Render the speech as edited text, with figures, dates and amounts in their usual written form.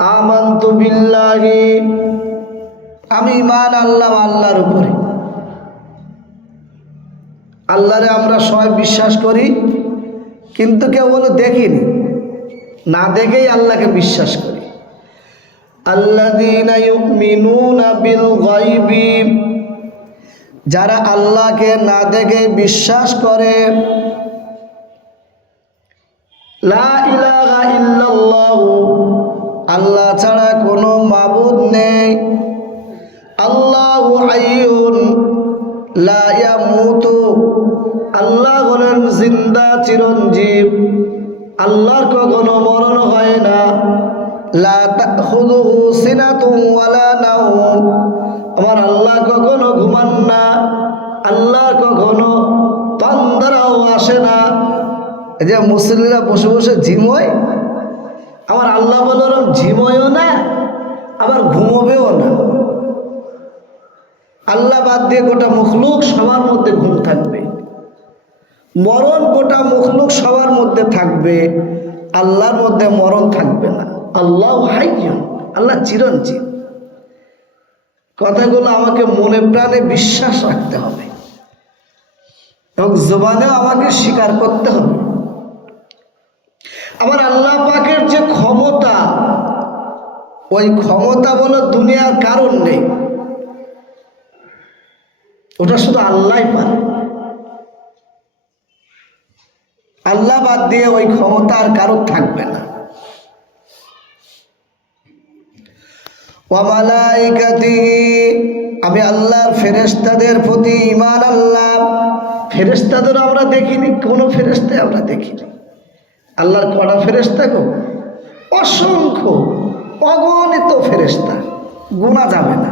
আমানতু বিল্লাহি, আমি ঈমান আনলাম আল্লাহর উপরে। আল্লাহরে আমরা সবাই বিশ্বাস করি, কিন্তু কেউ বলে দেখিনি, না দেখেই আল্লাহকে বিশ্বাস করি। আল্লাযীনা ইউমিনুনা বিল গায়বি, যারা আল্লাহকে না দেখে বিশ্বাস করে। লা ইলাহা ইল্লাল্লাহ, আল্লাহ ছাড়া কোনো মাবুদ নেই। আল্লাহু হাইয়ুন লা ইয়ামুতু, আল্লাহ হলেন জিন্দা চিরঞ্জীব, আল্লাহর কখনো মরণ হয় না। লা তাখুযুহু সিনাতুন ওয়ালা নাওম, আমার আল্লাহ কখনো ঘুমান না, আল্লাহ কখনো তন্দ্রাও আসে না। এই যে মুসল্লিরা বসে বসে ঝিমোয়, আমার আল্লাহ বলেন ঝিমোয়ও না, আবার ঘুমোবেও না। আল্লাহ বাদ দিয়ে গোটা মখলুক সবার মধ্যে ঘুম থাকবে, মরণ গোটা মখলুক সবার মধ্যে থাকবে, আল্লাহর মধ্যে মরণ থাকবে না। আল্লাহু হাইয়ুন, আল্লাহ চিরঞ্জীব। কথাগুলো আমাকে মনে প্রাণে বিশ্বাস রাখতে হবে এবং জবানেও আমাকে স্বীকার করতে হবে। আমার আল্লাহ পাকের যে ক্ষমতা, ওই ক্ষমতা বলো দুনিয়ার কারণ নেই, ওটা শুধু আল্লাহই পারে। আল্লাহ বাদ দিয়ে ওই ক্ষমতা আর কারোর থাকবে না। ওয়া মালাইকাতিহি, আমি আল্লাহর ফেরেশতাদের প্রতি ঈমান আনলাম। ফেরেশতাদের আমরা দেখিনি, কোনো ফেরেশতা আমরা দেখিনি। আল্লাহর কটা ফেরেশতা গো? অসংখ্য, অগণিত ফেরেশতা, গোনা যাবে না।